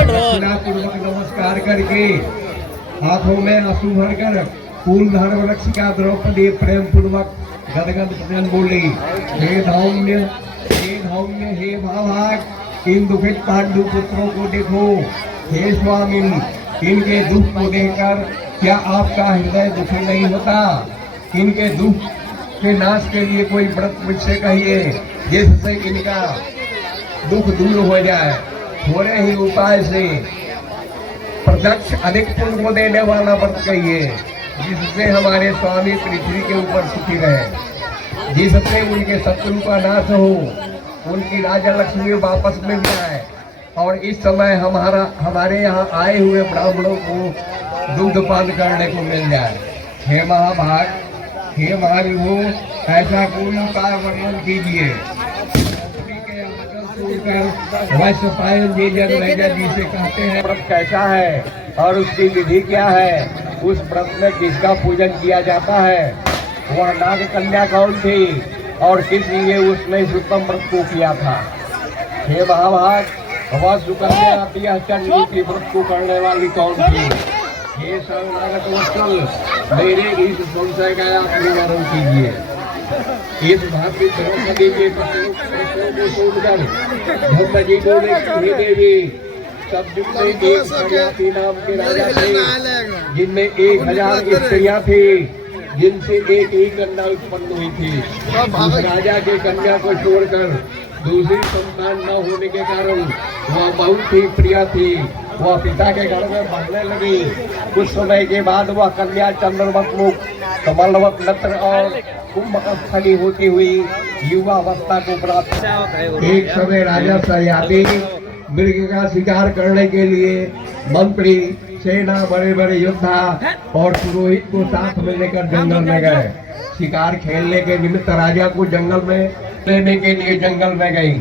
पूर्वक नमस्कार करके हाथों में आंसू भरकर फूल धर वृक्ष का द्रौपदी प्रेम पूर्वक गदगद प्रेम बोली, हे धौम्य हे भावाक, इन दुखित पांडु पुत्रों को देखो। हे स्वामी, इनके दुख को देखकर क्या आपका हृदय दुखी नहीं होता? इनके दुख के नाश के लिए कोई व्रत मुझसे कहिए जिससे इनका दुख दूर हो जाए। थोड़े ही उपाय से प्रत्यक्ष अधिक पुण्य को देने वाला व्रत कहिए जिससे हमारे स्वामी पृथ्वी के ऊपर सुखी रहे, जिससे उनके शत्रु का नाश हो, उनकी राजा लक्ष्मी वापस मिल जाए और इस समय हमारे यहाँ आए हुए ब्राह्मणों को दूध पान करने को मिल जाए। हे महाभाग, हे महाविभु, ऐसा कोई उपाय वर्णन कीजिए वैश्य पायन जी जन जिसे कहते हैं व्रत कैसा है और उसकी विधि क्या है? उस व्रत में किसका पूजन किया जाता है? वह नाग कन्या कौन थी और किस लिए उसने इस उत्तम व्रत को किया था? हे महाभाग, वह सुकन्या अति चंडी की व्रत को करने वाली कौन थी? हे शरणागत वत्सल, मेरे इस संशय का आप निवारण कीजिए। इस भांति द्रौपदी के प्रश्नों को सुनकर धर्म जी बोले, हे देवी, सब जितने एक प्रजाति नाम के राजा थे जिनमें 1000 स्त्रियां थी, जिनसे एक ही कन्या उत्पन्न हुई थी। उस राजा के कन्या को छोड़कर दूसरी संतान न होने के कारण वह बहुत ही प्रिय थी। वह पिता के घर में बढ़ने लगी। कुछ समय के बाद वह कन्या चंद्रवत मुख, कमलवत नेत्र और कुंभस्थली होती हुई युवावस्था को प्राप्त। एक समय राजा सयाती मृग का शिकार करने के लिए मंत्री, सेना, बड़े बड़े योद्धा और पुरोहित को साथ में लेकर जंगल में गए। शिकार खेलने के निमित्त राजा को जंगल में लेने के लिए जंगल में गई।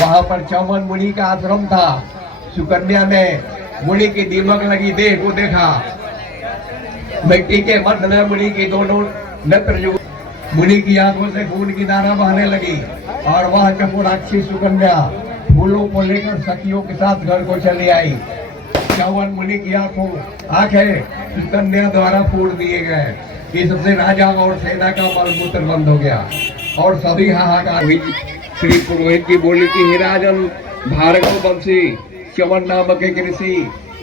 वहां पर चौवन मुनि का आश्रम था। सुकन्या ने मुनि की दीमक लगी देह को देखा। मिट्टी के मध्य में मुनि की दोनों नेत्र, मुनि की आंखों से खून की धारा बहने लगी और वह चपुराक्षी सुकन्या फूलों को लेकर सखियों के साथ घर को चली आई। चौवन मुनि की आंखें सुकन्या द्वारा फोड़ दिए गए। इससे राजा और सेना का मलमूत्र बंद हो गया और सभी हाहाकार हुई। श्री पुरोहित की बोली कि हे राजन, भार्गव वंशी च्यवन नामक एक ऋषि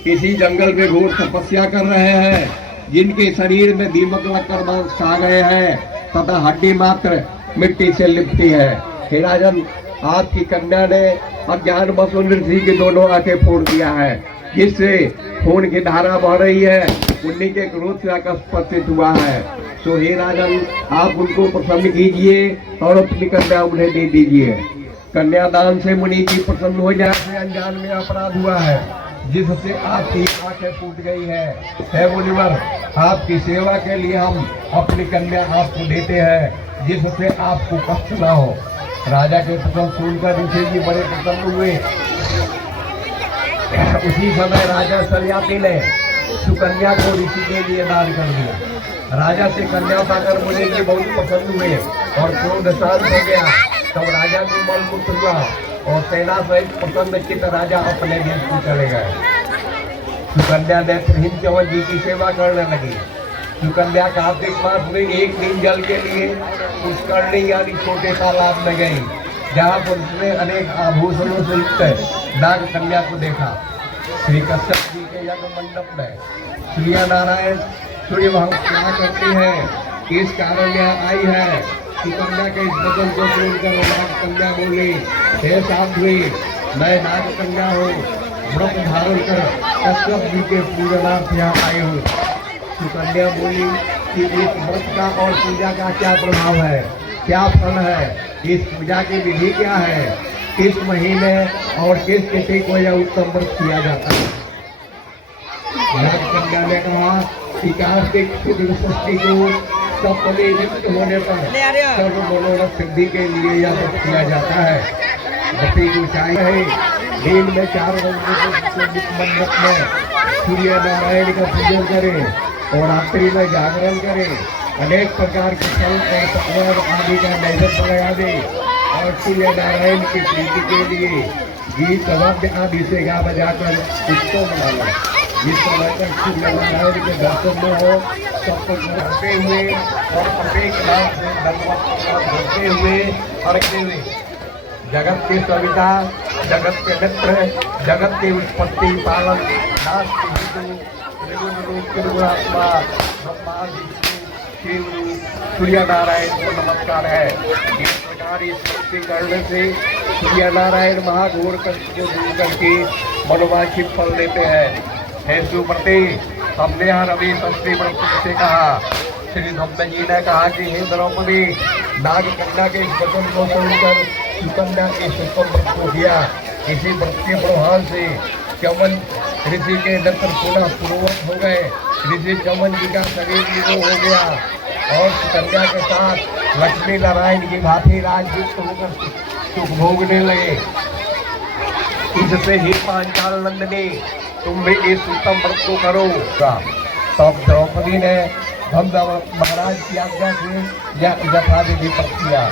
इसी जंगल में घोर तपस्या कर रहे हैं, जिनके शरीर में दीमक लगकर मांस खा गए हैं तथा हड्डी मात्र मिट्टी से लिपटी है। हे राजन, आपकी कन्या ने अज्ञानवश ऋषि की दोनों आंखें फोड़ दिया है, जिससे खून की धारा बह रही है। उन्हीं के क्रोध से आकस्मिक हुआ है। तो हे राजन, आप उनको प्रसन्न कीजिए और अपनी कन्या उन्हें दे दीजिए। कन्यादान से मुनि जी प्रसन्न हो जाए। अनजान में अपराध हुआ है जिससे आपकी आंखें फूट गई है। हे मुनिवर, आपकी सेवा के लिए हम अपनी कन्या आपको देते हैं, जिससे आपको कष्ट न हो। राजा के प्रसन्न सुनकर ऋषि जी बड़े प्रसन्न हुए। उसी समय राजा सल्याती ने सुकन्या को ऋषि के लिए दान कर दिया। राजा से कन्या पाकर मुनि जी बहुत प्रसन्न हुए और क्रोध शांत हो गया। तब राजा को मन मुक्त हुआ और सेना सहित प्रसन्न चित्त राजा अपने देश को चले गए। सुकन्या नेत्रहीन च्यवन जी की सेवा करने लगी। सुकन्या कार्तिक मास में एक दिन जल के लिए पुष्करणी यानी छोटे तालाब में गई, जहाँ पर उसने अनेक आभूषणों से युक्त नाग कन्या को देखा। श्री कश्यप जी के यज्ञ मंडप में सूर्य नारायण सूर्य क्या करती है, इस कारण यह आई है। सुकन्या के इस वचन को सुनकर नाग कन्या बोली, हे साध्वी, मैं नाग कन्या हूँ, व्रत धारण कर कश्यप जी के पूजनार्थ यहाँ आई हूँ। सुकन्या बोली कि इस व्रत का और पूजा का क्या प्रभाव है, क्या फल है, इस पूजा की विधि क्या है, किस महीने और किस तिथि को यह उत्तम व्रत किया जाता है। नाग कन्या ने कहा कि कार्तिक शुक्ल षष्ठी को सप्तमी निमित्त होने पर सर्व मनोरथ सिद्धि के लिए यह व्रत किया जाता है। व्रती को चाहिए दिन में 4 मंडप में सूर्य नारायण का पूजन करें और रात्रि में जागरण करें, अनेक प्रकार के फल और पकवान आदि का नैवेद्य लगा दे और और सूर्य नारायण की प्रीति के लिए गीत वाद्य आदि से गा बजाकर इसको मनाना। जिस समय तक सूर्य नारायण के दर्शन में हो सबको करते हुए और प्रत्येक नाम से धन्यवाद करते हुए अड़कते हुए जगत के सविता, जगत के मित्र, जगत के उत्पत्ति पालन नाश के हिंदू त्रिगुण रूप त्रिगुणात्मा ब्रह्मा विष्णु शिव सूर्य नारायण को नमस्कार है। इस प्रकार इस भक्ति करने से सूर्य नारायण महाघोर कष्ट को दूर करके मनोवांछित फल लेते हैं। हे सुप्रति, हमने यहाँ रवि शास्त्री व्रत से कहा, श्री धम्म जी ने कहा कि हे द्रौपदी, नाग कन्या के इस वचन को सुनकर सुकन्या के सुतम व्रत को किया। इसी व्रत के प्रभाव से चमन ऋषि के नेत्र पुनः पूर्ववत हो गए। ऋषि चमन जी का शरीर निरोग हो गया और सुकन्या के साथ लक्ष्मी नारायण की भांति राजयुक्त होकर सुख भोगने लगे। इससे ही पांचाल नंदिनी, तुम भी इस उत्तम व्रत को करो। तब द्रौपदी ने धम्म महाराज की आज्ञा से यथाविधि व्रत किया।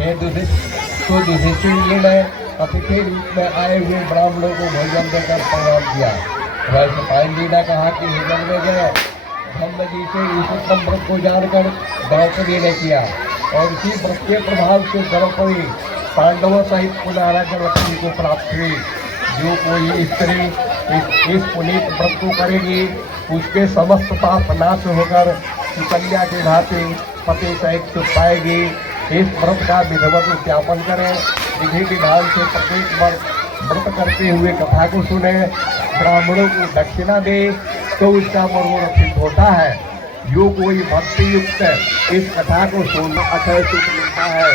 युधिष्ठिर जी ने अतिथि रूप में आए हुए ब्राह्मणों को भोजन देकर प्रणाम किया। वैश्वपायन जी ने कहा कि हे जन्मेजय, धम्म जी से इस उत्तम व्रत को जानकर द्रौपदी ने किया और इसी व्रत के प्रभाव से द्रौपदी पांडवों सहित पुनः राज्यलक्ष्मी को प्राप्त हुई। जो कोई स्त्री इस पुनीत व्रत को करेगी उसके समस्त पाप नाश होकर सुकन्या के भांति पति सहित सुख पाएगी। इस व्रत का विधिवत उद्यापन करें। विधि विधान से प्रत्येक व्रत करते हुए कथा को सुने, ब्राह्मणों को दक्षिणा दे तो उसका मनोरथ सिद्ध होता है। जो कोई भक्ति युक्त इस कथा को सुनना अक्षय सुख मिलता है।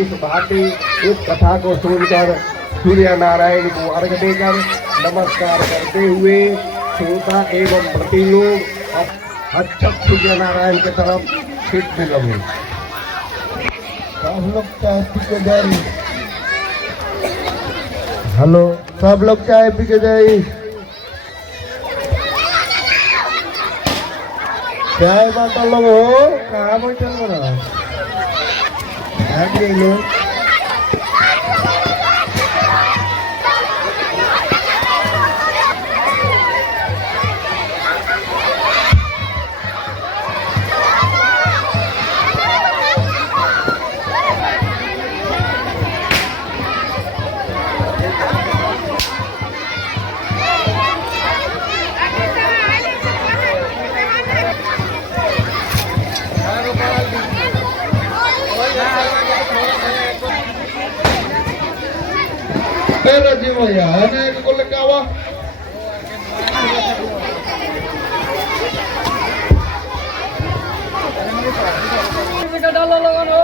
इस भांति इस कथा को सुनकर सूर्य नारायण को अर्घ देकर नमस्कार करते हुए श्रोता एवं व्रती लोग अच्छा सूर्य नारायण की तरफ फिट लगे। सब लोग चाय पी के जाए। हेलो, सब लोग चाय पी के जाए। चाय बाटल लोग हो, कहाँ बैठल बना लोग। जी भैया है को लेके आवा। डालो लोगों ने